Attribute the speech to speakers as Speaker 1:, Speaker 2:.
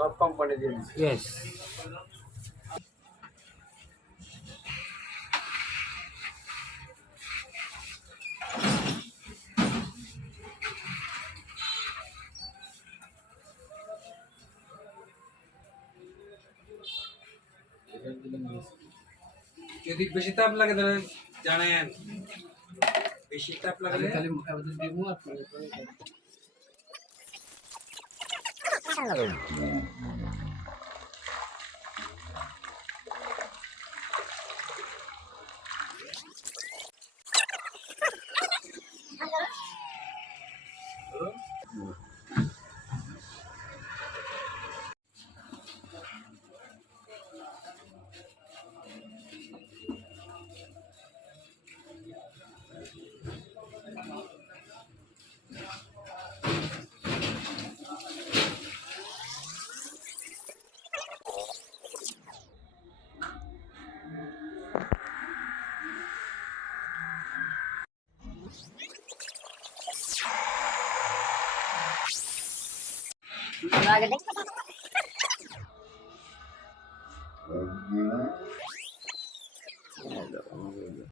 Speaker 1: সব কোম্পানি দিয়ে
Speaker 2: ইয়েস যদি বেশি তাপ লাগে তাহলে জানেন বেশি তাপ লাগলে খালি মুখাবদল দিব আর Thank you. Oldu. Oldu.